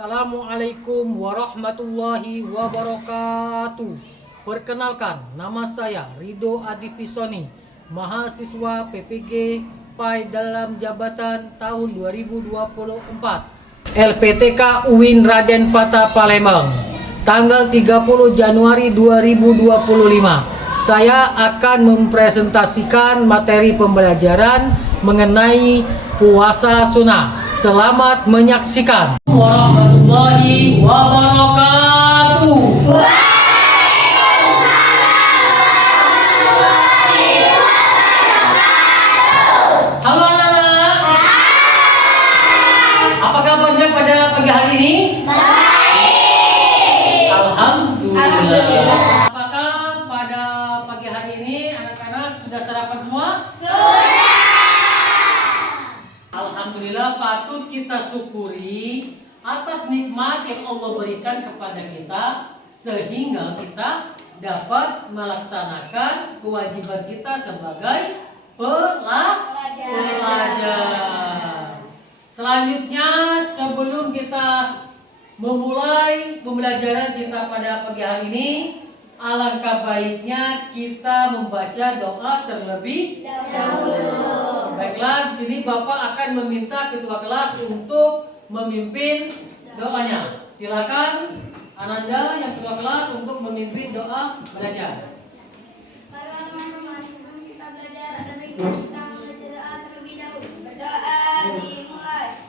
Assalamualaikum warahmatullahi wabarakatuh. Perkenalkan, nama saya Ridho Adipisoni, mahasiswa PPG PAI dalam jabatan tahun 2024, LPTK UIN Raden Patah Palembang, tanggal 30 Januari 2025. Saya akan mempresentasikan materi pembelajaran mengenai puasa sunnah. Selamat menyaksikan. Warahmatullahi wabarakatuh. Halo anak-anak. Apa kabarnya pada pagi hari ini? Baik. Alhamdulillah. Apakah pada pagi hari ini anak-anak sudah sarapan semua? Alhamdulillah, patut kita syukuri atas nikmat yang Allah berikan kepada kita sehingga kita dapat melaksanakan kewajiban kita sebagai pelajar. Selanjutnya, sebelum kita memulai pembelajaran kita pada pagi hari ini, alangkah baiknya kita membaca doa terlebih dahulu. Baiklah, di sini Bapak akan meminta ketua kelas untuk memimpin doanya. Silakan Ananda yang ketua kelas untuk memimpin doa belajar. Baiklah teman-teman, sebelum kita belajar ada baiknya kita membaca doa terlebih dahulu. Berdoa dimulai.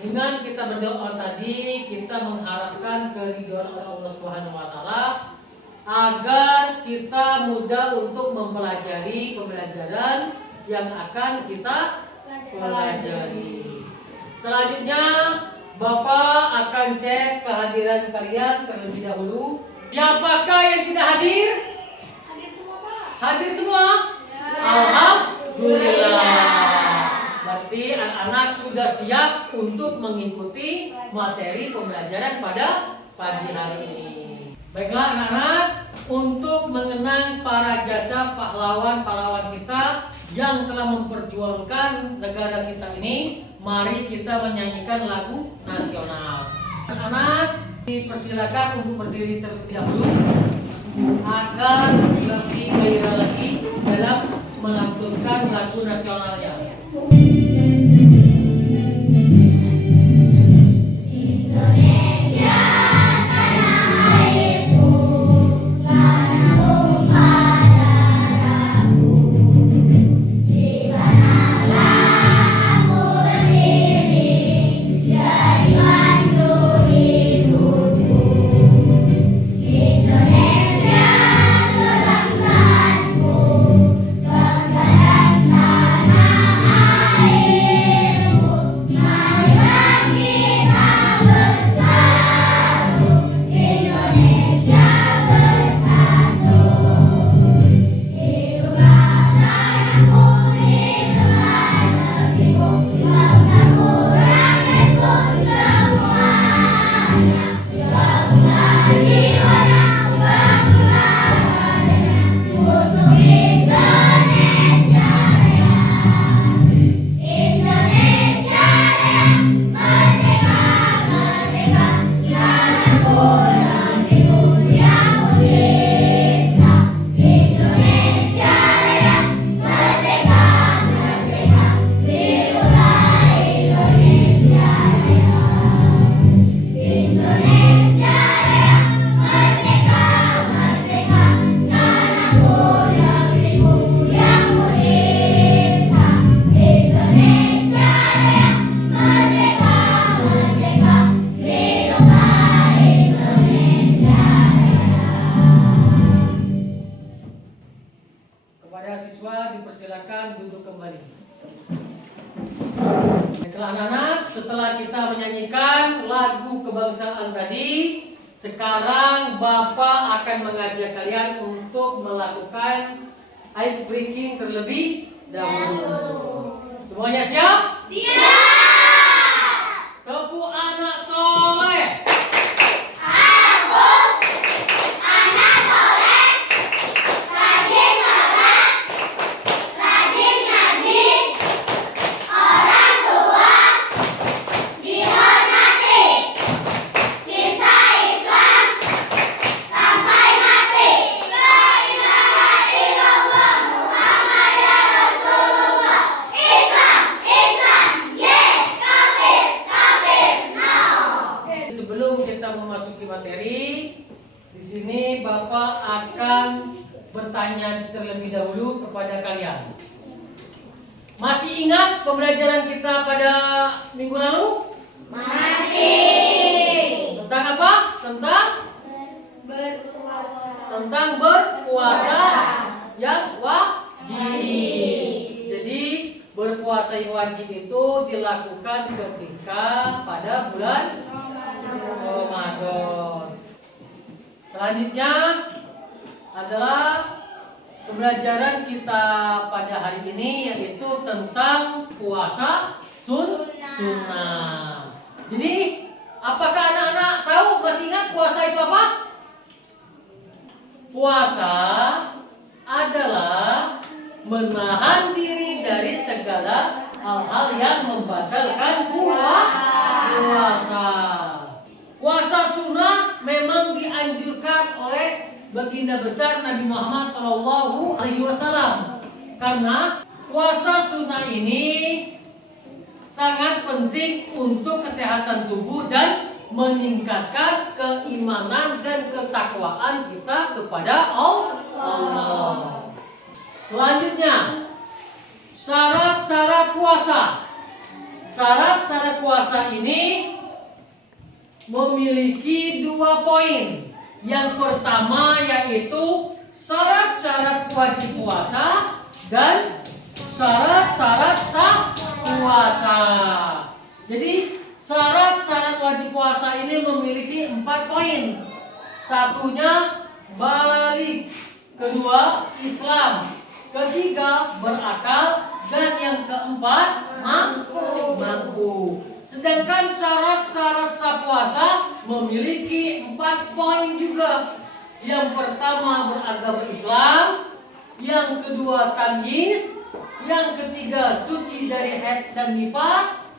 Dengan kita berdoa tadi, kita mengharapkan keridhaan Allah Subhanahu wa taala agar kita mudah untuk mempelajari pembelajaran yang akan kita pelajari. Selanjutnya, Bapak akan cek kehadiran kalian terlebih dahulu. Siapakah yang tidak hadir? Hadir semua, Pak. Hadir semua? Ya. Alhamdulillah. Berarti anak-anak sudah siap untuk mengikuti materi pembelajaran pada pagi hari ini. Baiklah anak-anak, untuk mengenang para jasa pahlawan-pahlawan kita yang telah memperjuangkan negara kita ini, mari kita menyanyikan lagu nasional. Anak-anak dipersilakan untuk berdiri terlebih dahulu agar lebih gairah lagi dalam melantunkan lagu nasionalnya. Bangsa dan tanah air. untuk kembali. Baiklah anak-anak, setelah kita menyanyikan lagu kebangsaan tadi, sekarang Bapak akan mengajak kalian untuk melakukan ice breaking terlebih dahulu. Semuanya siap? Tepuk anak soleh. Sebelum kita memasuki materi, di sini Bapak akan bertanya terlebih dahulu kepada kalian. Masih ingat pembelajaran kita pada minggu lalu? Masih. Tentang apa? Tentang berpuasa yang wajib. Jadi berpuasa yang wajib itu dilakukan ketika pada bulan Ramadan. Selanjutnya adalah pembelajaran kita pada hari ini, yaitu tentang puasa sunnah. Jadi apakah anak-anak tahu, masih ingat puasa itu apa? Puasa adalah menahan diri dari segala hal-hal yang membatalkan puasa. Puasa sunnah memang dianjurkan oleh baginda besar Nabi Muhammad SAW, karena puasa sunnah ini sangat penting untuk kesehatan tubuh dan meningkatkan keimanan dan ketakwaan kita kepada Allah. Selanjutnya, syarat-syarat puasa. Syarat-syarat puasa ini memiliki 2 poin. Yang pertama yaitu syarat-syarat wajib puasa dan syarat-syarat sah puasa. Jadi syarat-syarat wajib puasa ini memiliki 4 poin. Satunya balik, kedua Islam, ketiga berakal, dan yang keempat mampu. Sedangkan syarat-syarat sah puasa memiliki 4 poin juga. Yang pertama beragama Islam, yang kedua tamyiz, yang ketiga suci dari haid dan nifas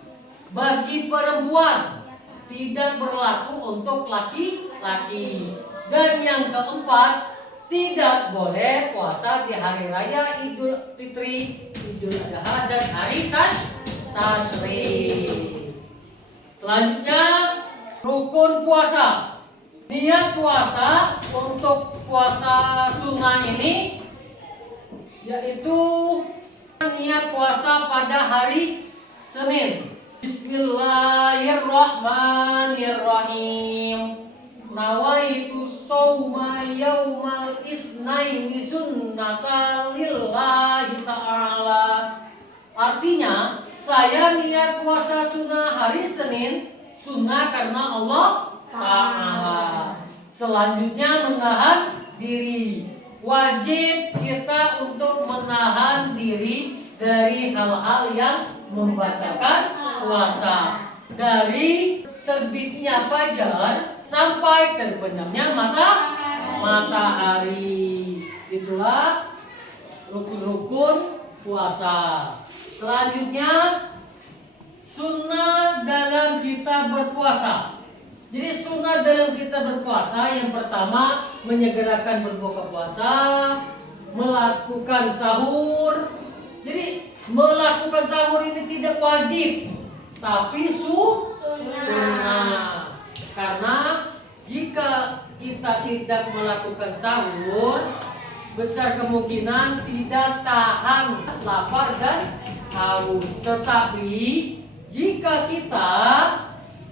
bagi perempuan, tidak berlaku untuk laki-laki. Dan yang keempat, tidak boleh puasa di hari raya Idul Fitri, Idul Adha, dan hari Tasyrik. Selanjutnya, rukun puasa. Niat puasa untuk puasa sunnah ini yaitu niat puasa pada hari Senin. Bismillahirrahmanirrahim. Nawaitu shauma yaumal isnaini sunnatan lillahi ta'ala. Artinya, saya niat puasa sunnah hari Senin, sunnah karena Allah Ta'ala. Selanjutnya menahan diri. Wajib kita untuk menahan diri dari hal-hal yang membatalkan puasa. Dari terbitnya fajar sampai terbenamnya matahari. Itulah rukun-rukun puasa. Selanjutnya, sunnah dalam kita berpuasa. Jadi sunnah dalam kita berpuasa, yang pertama menyegerakan berbuka puasa, melakukan sahur. Jadi melakukan sahur ini tidak wajib, tapi sunnah. Karena jika kita tidak melakukan sahur, besar kemungkinan tidak tahan lapar dan haus. Tetapi jika kita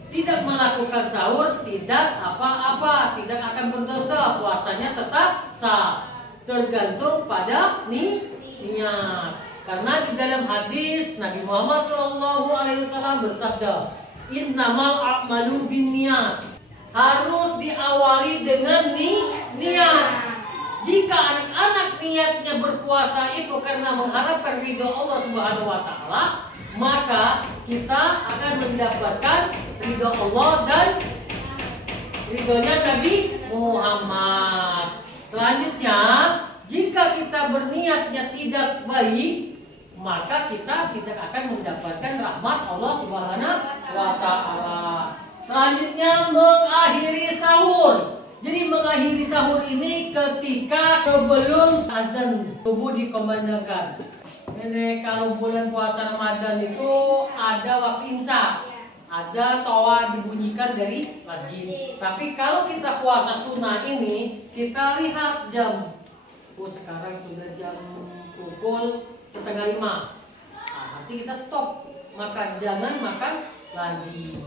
tidak melakukan sahur, tidak apa-apa, tidak akan berdosa, puasanya tetap sah. Tergantung pada niat. Karena di dalam hadis Nabi Muhammad SAW bersabda, innamal a'malu binniyat. Harus diawali dengan niat. Jika anak-anak niatnya berpuasa itu karena mengharapkan ridho Allah Subhanahu wa taala, maka kita akan mendapatkan ridho Allah dan ridhonya Nabi Muhammad. Selanjutnya, jika kita berniatnya tidak baik, maka kita tidak akan mendapatkan rahmat Allah Subhanahu wa taala. Selanjutnya, mengakhiri sahur. Jadi mengakhiri sahur ini ketika sebelum azan subuh dikumandangkan. Ini kalau bulan puasa Ramadan itu ada waktu imsak, ada tawa dibunyikan dari masjid. Tapi kalau kita puasa sunnah ini, kita lihat jam. Oh, sekarang sudah jam pukul 4:30. Nah, nanti kita stop, maka jangan makan lagi.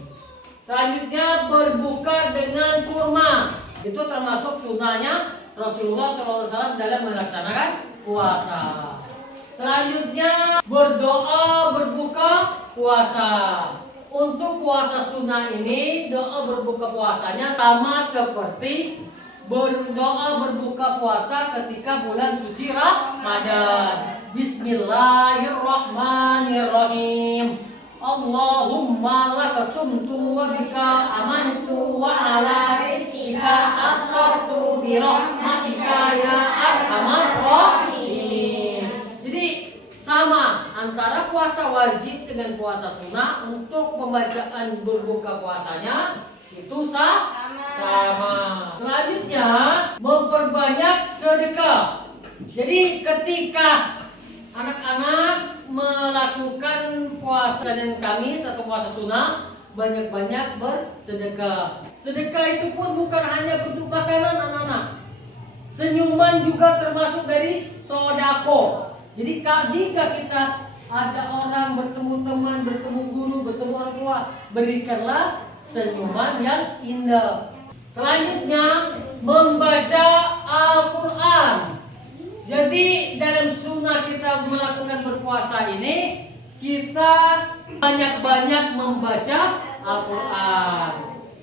Selanjutnya berbuka dengan kurma. Itu termasuk sunnahnya Rasulullah SAW dalam melaksanakan puasa. Selanjutnya berdoa berbuka puasa. Untuk puasa sunnah ini, doa berbuka puasanya sama seperti berdoa berbuka puasa ketika bulan suci Ramadan. Bismillahirrahmanirrahim. Allahumma laka sumtu wa bika amantu wa ala rizqika aftartu bi rahmatika ya arhamar rahimin. Jadi sama antara puasa wajib dengan puasa sunnah. Untuk pembacaan berbuka puasanya itu sama. Selanjutnya memperbanyak sedekah. Jadi ketika anak-anak melakukan puasa dan Kamis atau puasa sunnah, banyak-banyak bersedekah. Sedekah itu pun bukan hanya bentuk makanan anak-anak. Senyuman juga termasuk dari sodako. Jadi jika kita ada orang bertemu teman, bertemu guru, bertemu orang tua, berikanlah senyuman yang indah. Selanjutnya membaca Al-Quran. Jadi dalam sunnah kita melakukan berpuasa ini, kita banyak-banyak membaca Al-Quran.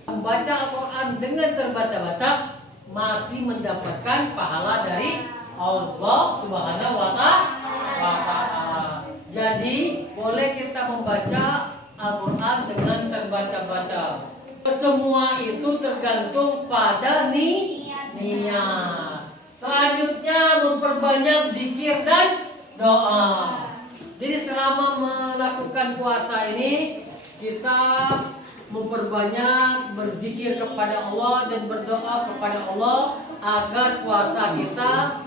Membaca Al-Quran dengan terbata-bata masih mendapatkan pahala dari Allah Subhanahu wa taala. Jadi boleh kita membaca Al-Quran dengan terbata-bata. Semua itu tergantung pada niat. Selanjutnya memperbanyak zikir dan doa. Jadi selama melakukan puasa ini, kita memperbanyak berzikir kepada Allah dan berdoa kepada Allah agar puasa kita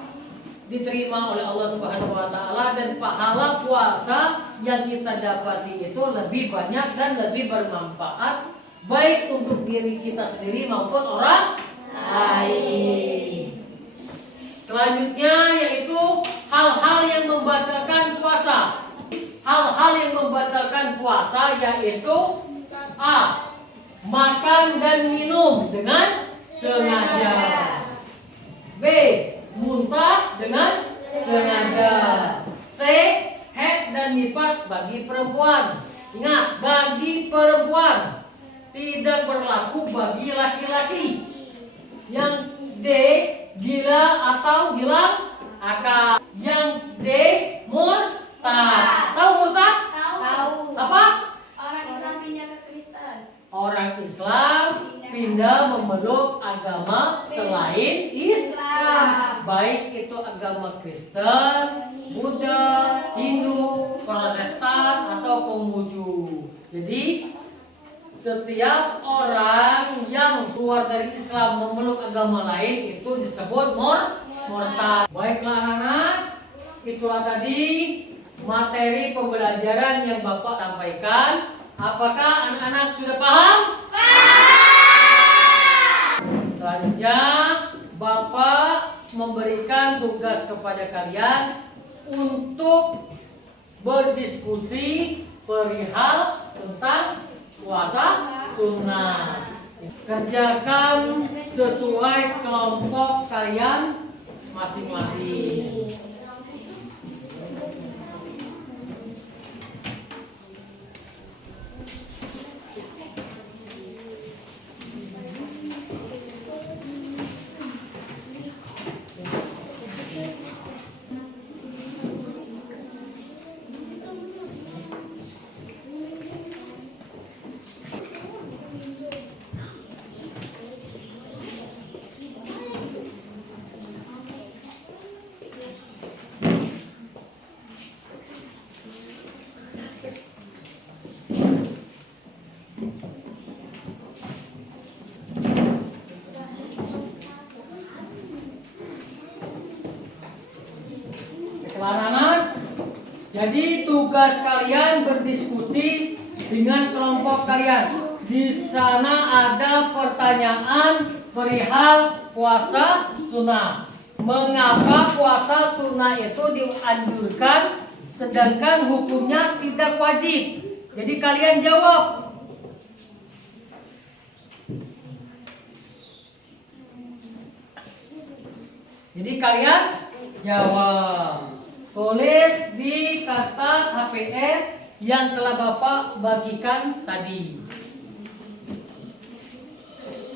diterima oleh Allah Subhanahu wa taala, dan pahala puasa yang kita dapati itu lebih banyak dan lebih bermanfaat baik untuk diri kita sendiri maupun orang lain. Selanjutnya yaitu hal-hal yang membatalkan puasa. Hal-hal yang membatalkan puasa yaitu A. Makan dan minum dengan sengaja. B. Muntah dengan sengaja. C. Haid dan nifas bagi perempuan. Ingat, bagi perempuan, tidak berlaku bagi laki-laki. Yang D. Gila atau hilang akal. Yang D. Murtad. Tahu murtad? Tahu. Apa? Orang Islam pindah ke Kristen. Orang Islam pindah memeluk agama selain Islam. Baik itu agama Kristen, Buddha, Hindu, Protestan atau Konghucu. Jadi setiap orang yang keluar dari Islam memeluk agama lain itu disebut murtad. Baiklah anak-anak, itulah tadi materi pembelajaran yang Bapak sampaikan. Apakah anak-anak sudah paham? Selanjutnya Bapak memberikan tugas kepada kalian untuk berdiskusi perihal tentang puasa sunnah. Kerjakan sesuai kelompok kalian masing-masing. Jadi tugas kalian berdiskusi dengan kelompok kalian. Di sana ada pertanyaan perihal puasa sunnah. Mengapa puasa sunnah itu dianjurkan sedangkan hukumnya tidak wajib? Jadi kalian jawab. Jadi kalian jawab. Tulis di kertas HPS yang telah Bapak bagikan tadi.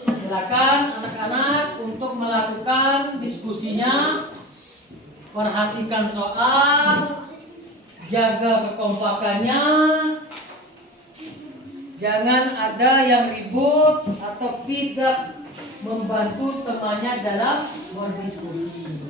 Silakan anak-anak untuk melakukan diskusinya. Perhatikan soal, jaga kekompakannya. Jangan ada yang ribut atau tidak membantu temannya dalam berdiskusi.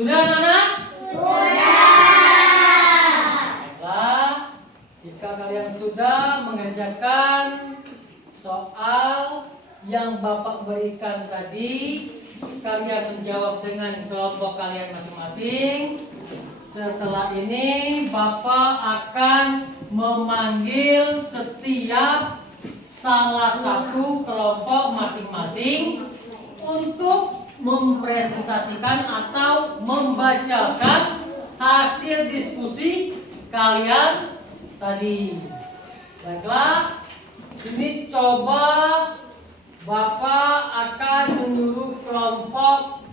Sudah anak-anak? Baiklah, jika kalian sudah mengerjakan soal yang Bapak berikan tadi, kalian menjawab dengan kelompok kalian masing-masing. Setelah ini Bapak akan memanggil setiap salah satu kelompok masing-masing untuk mempresentasikan atau membacakan hasil diskusi kalian tadi. Baiklah, sini coba Bapak akan menyuruh kelompok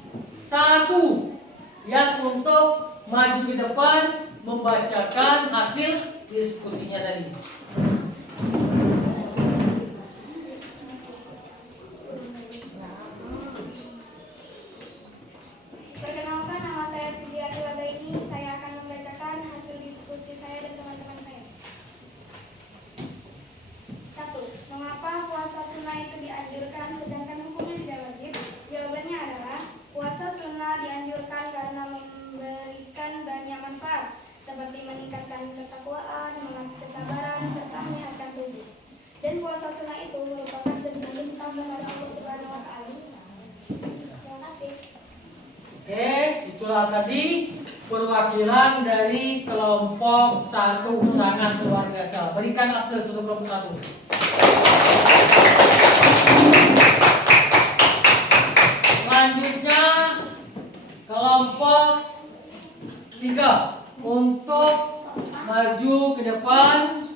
satu yang untuk maju ke depan membacakan hasil diskusinya tadi. Perkenalkan, nama saya Siti Atila Baini. Saya akan membacakan hasil diskusi saya dan teman-teman saya. 1. Mengapa puasa sunnah itu seperti meningkatkan ketakwaan, melatih kesabaran, serta menyehatkan tubuh. Dan puasa sunnah itu merupakan bentuk cinta kepada Allah Subhanahu wa Ta'ala. Terima kasih. Oke, itulah tadi perwakilan dari kelompok 1 sangat luar biasa. Berikan aplaus untuk kelompok 1. Selanjutnya kelompok 3 untuk maju ke depan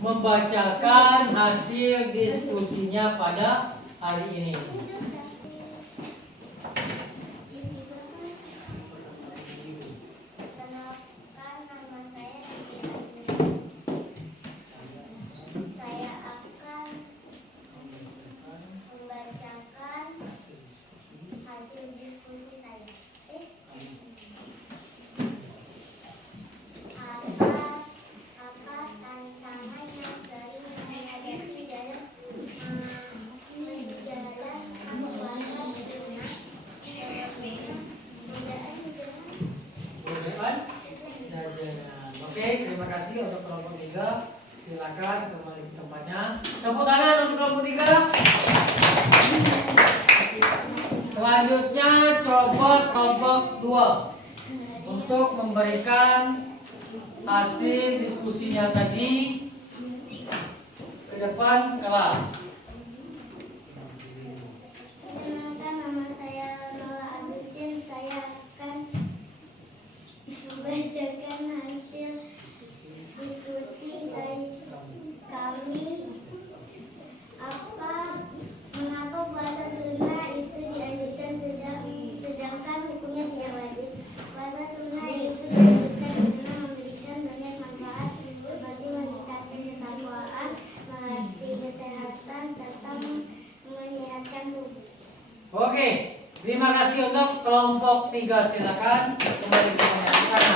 membacakan hasil diskusinya pada hari ini. Kenalkan, nama saya Edi. Saya akan membacakan hasil diskusi saya. Apa tantangan yang sering dihadapi dalam menjalankan puasa sunnah? Godaan jajanan. Oke, terima kasih untuk kelompok 3. Silakan kembali ke tempatnya. Tepuk tangan untuk kelompok 3. Selanjutnya coba kelompok 2 untuk memberikan hasil diskusinya tadi ke depan kelas. Perkenalkan, nama saya Nola Agustin. Saya akan membacakan hasil diskusi kami. Mengapa puasa sunnah itu dianjurkan sedangkan hukumnya tidak wajib? Puasa sunnah itu dianjurkan karena memberikan banyak manfaat seperti meningkatkan ketakwaan, melatih kesehatan, serta menyehatkan tubuh. Oke, terima kasih untuk kelompok 3. Silakan kembali ke tempatnya.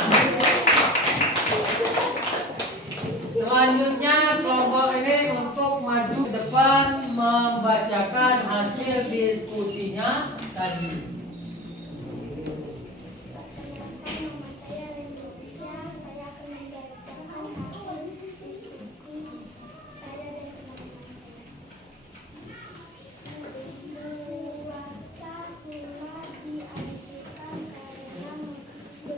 Selanjutnya kelompok ini untuk maju ke depan membacakan hasil diskusinya tadi. Perkenalkan, nama saya Renisia. Saya akan membacakan hasil diskusi saya dan teman-teman saya. Puasa sunnah dianjurkan karena memberikan banyak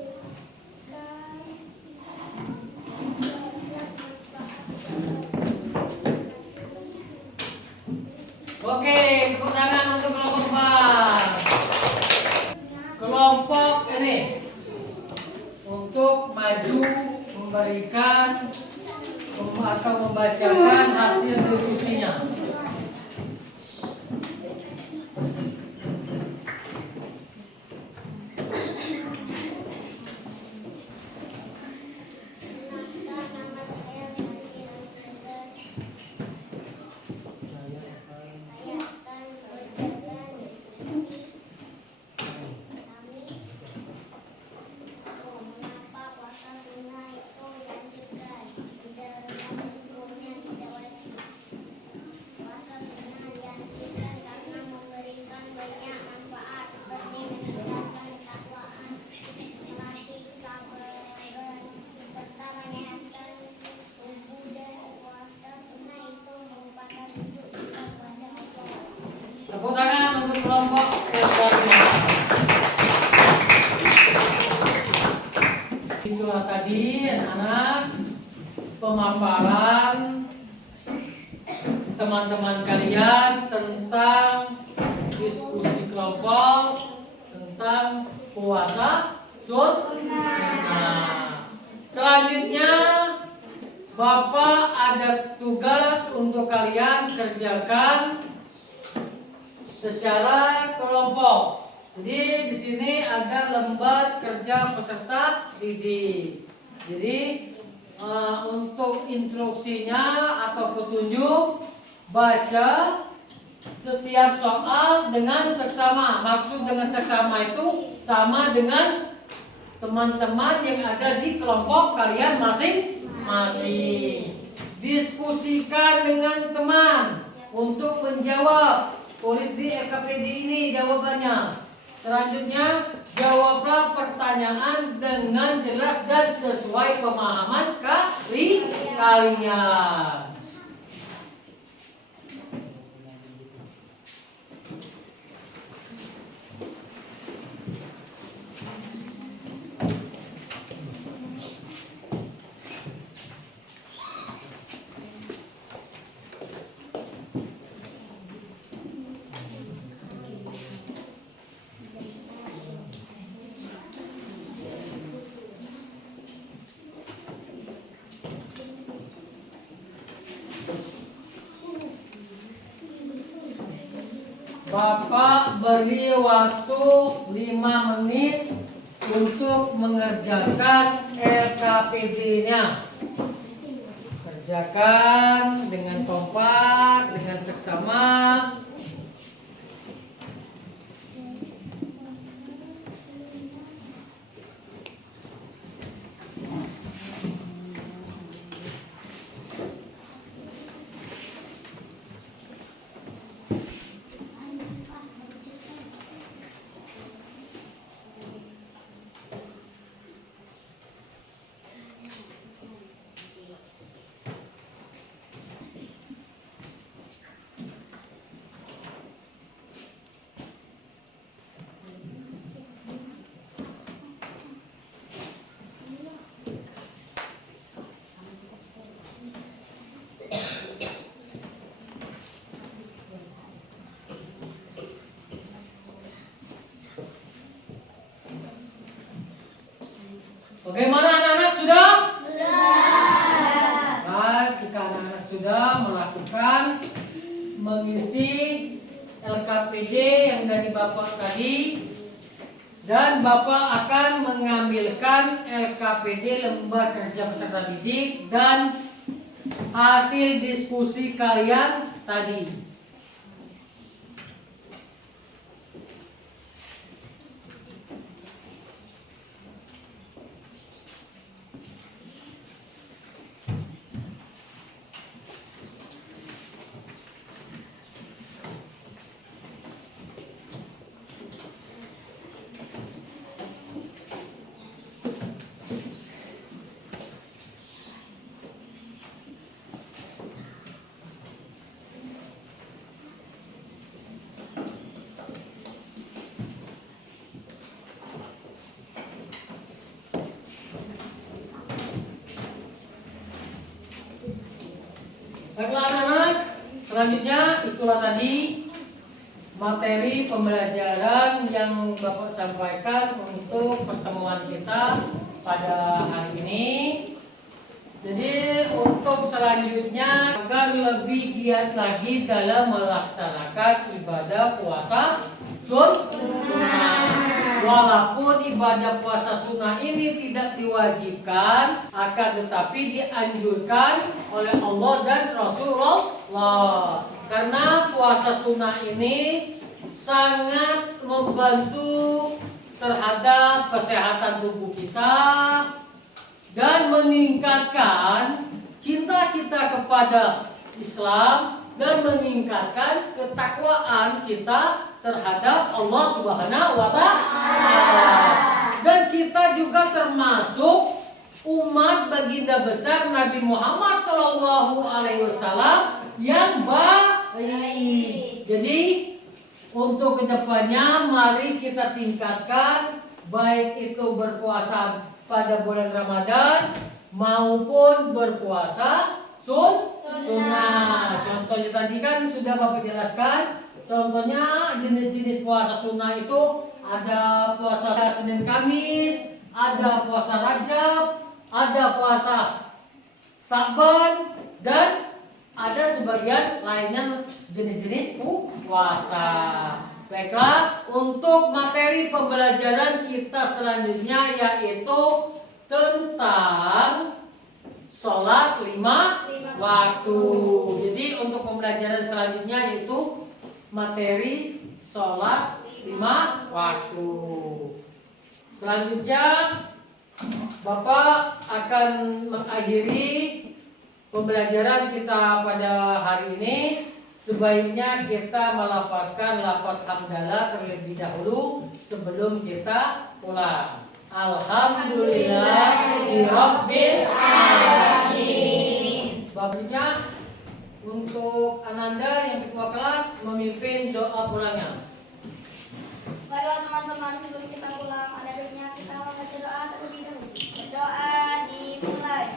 manfaat Oke, tepuk tangan untuk kelompok 4. Kelompok ini untuk maju memberikan atau membacakan hasil diskusinya. Nama saya Fadil Amsada. Saya akan membacakan diskusi kami. Mengapa puasa sunnah itu dianjurkan sedangkan hukumnya tidak wajib? Puasa sunnah dianjurkan karena memberikan banyak manfaat seperti meningkatkan ketakwaan, melatih kesabaran, serta menyehatkan tubuh. Dan puasa sunnah itu merupakan bentuk cinta kepada Allah. Tepuk tangan untuk kelompok yang kelima. Itulah tadi anak-anak pemaparan teman-teman kalian tentang diskusi kelompok tentang puasa sunnah. Selanjutnya Bapak ada tugas untuk kalian kerjakan secara kelompok. Jadi di sini ada lembar kerja peserta didik. Jadi untuk instruksinya atau petunjuk baca setiap soal dengan seksama. Maksud dengan seksama itu sama dengan teman-teman yang ada di kelompok kalian masing-masing. Diskusikan dengan teman untuk menjawab. Tulis di RKPD ini jawabannya. Selanjutnya, jawablah pertanyaan dengan jelas dan sesuai pemahaman kalian. Bapak beri waktu 5 menit untuk mengerjakan LKPD-nya. Kerjakan dengan kompak, dengan seksama. Bagaimana anak-anak sudah? Baik, jika anak-anak sudah melakukan mengisi LKPD yang dari Bapak tadi, dan Bapak akan mengambilkan LKPD lembar kerja peserta didik dan hasil diskusi kalian tadi. Baiklah anak-anak, selanjutnya itulah tadi materi pembelajaran yang Bapak sampaikan untuk pertemuan kita pada hari ini. Jadi untuk selanjutnya agar lebih giat lagi dalam melaksanakan ibadah puasa sunnah. Walaupun ibadah puasa sunnah ini tidak diwajibkan, akan tetapi dianjurkan oleh Allah dan Rasulullah. Karena puasa sunnah ini sangat membantu terhadap kesehatan tubuh kita dan meningkatkan cinta kita kepada Islam dan meningkatkan ketakwaan kita terhadap Allah Subhanahu wa Ta'ala. Dan kita juga termasuk umat baginda besar Nabi Muhammad SAW yang baik. Jadi untuk kedepannya mari kita tingkatkan baik itu berpuasa pada bulan Ramadan maupun berpuasa sunnah. Contohnya tadi kan sudah Bapak jelaskan. Contohnya jenis-jenis puasa sunnah itu ada puasa Senin Kamis, ada puasa Rajab, ada puasa Sa'ban, dan ada sebagian lainnya jenis-jenis puasa. Baiklah, untuk materi pembelajaran kita selanjutnya yaitu tentang sholat 5 waktu. Jadi untuk pembelajaran selanjutnya yaitu materi sholat 5 waktu. Selanjutnya Bapak akan mengakhiri pembelajaran kita pada hari ini. sebaiknya kita melafazkan lafaz hamdalah terlebih dahulu sebelum kita pulang. Alhamdulillahirabbil alamin. Sebaliknya untuk Ananda yang ketua kelas memimpin doa pulangnya. Baiklah teman-teman, sebelum kita pulang ada baiknya kita membaca doa terlebih dahulu. Berdoa dimulai.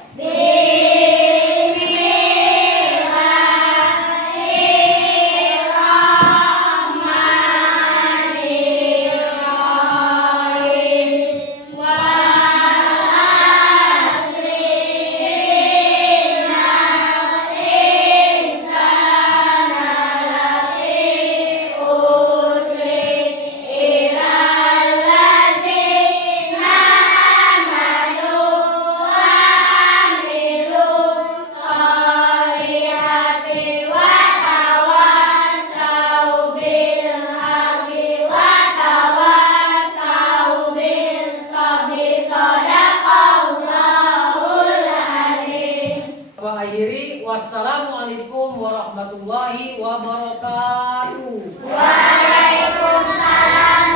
Akhiri, wassalamualaikum warahmatullahi wabarakatuh. Waalaikumsalam